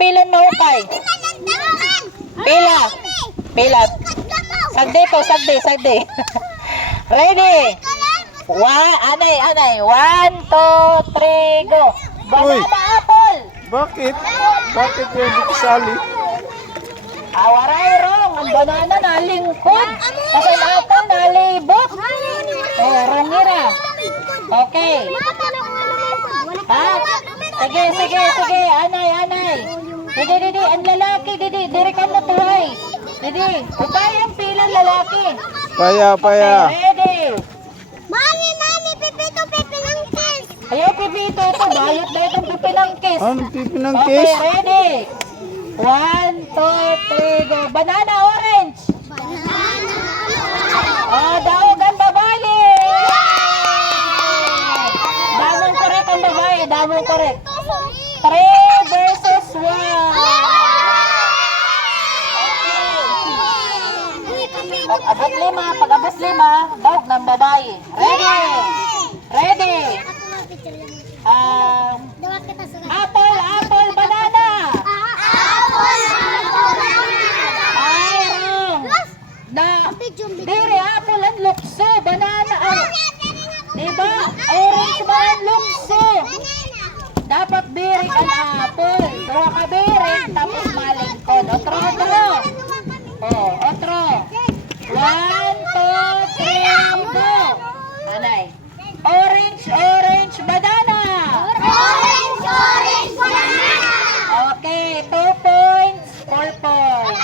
pilan mahukay. Pila. Pila. Sagdi to, sagdi. Ready? Anay. 1, 2, 3, go. Banana apple. Bakit? Bakit yung hindi kasali? Waray wrong. Ang banana nalingkod. Kasi ang apple nalibot. Rangira. Okay. Ha? Sige. Anay. Didi. Ang lalaki, Didi. Diri ka matuhay. Didi. Upay ang pilang lalaki. Paya. Ready? Mami, pipito ng kiss. Ayaw, pipito ito. Bayot na itong pipi ng kiss. Ano pipi ng Okay, kiss? ready? 1, 2, 3, go. Banana, orange. Daogan, babae. Damong correct ang babae. Damong correct. 3 versus 1. Pag-abot 5, daog ng babae. Ready? Apple, banana. Ay, wrong. Diri, apple ang lukso. Banana ang... Diba? Orange ba ang lukso? Dapat birik ang apple. Dua ka birik, tapos malingkod. Otro. Otro. 1, 2, 3, go. Anay. Orange, banana. Orange, banana. Okay, 2 points, 4 points.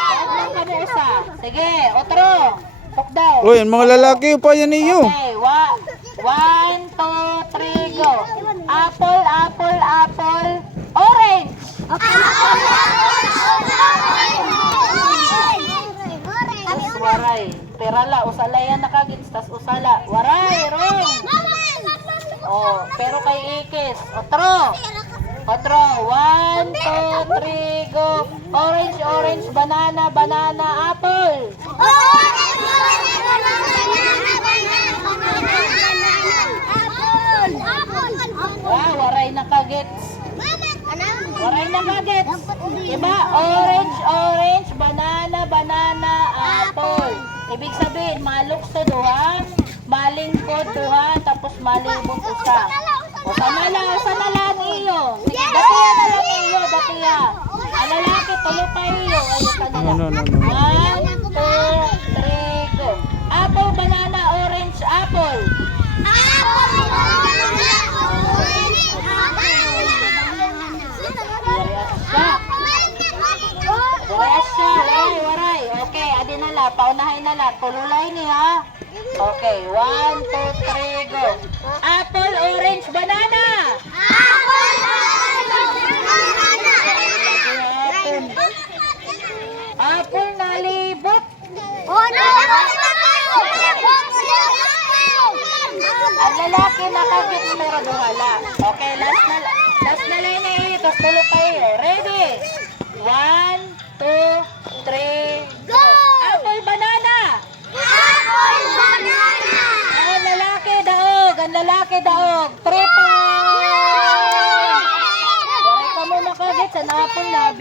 Huwag lang kami usa. Sige, otro. Tok daw. Uy, mga lalaki pa yan iyo. Okay, 1, 2, 3, go. Apple, orange. Waray. Perala, usala yan nakagits, tas usala. Waray, wrong. Pero kay Ikis. Otro. 1, 2, 3, go. Orange, banana, apple. Waray nakagits. Waray nakagits. Iba, orange, banana, apple. Ibig sabihin, malukso duha, malingkod duha, tapos malibot usa. Usa na lang iyo. Sige, datiya na lang iyo, datiya. Ang lalaki, tulo pa iyo. Ayun ka na lang. 1, 2, 3, go. Apple, banana, orange, apple. Waray. Okay, adi na la, paunahin na la. Tululay niya. Okay, 1, 2, 3, go. Apple, orange, banana. Apple, nalibot. Ang lalaki nakagits pero duhala. Okay, last na line na iyo. Tapos tulo kayo. Ready? 1, 2, 3, go! Apple, banana! Ang lalaki daog. 3 points! Waray ka mo makagit sa napon na.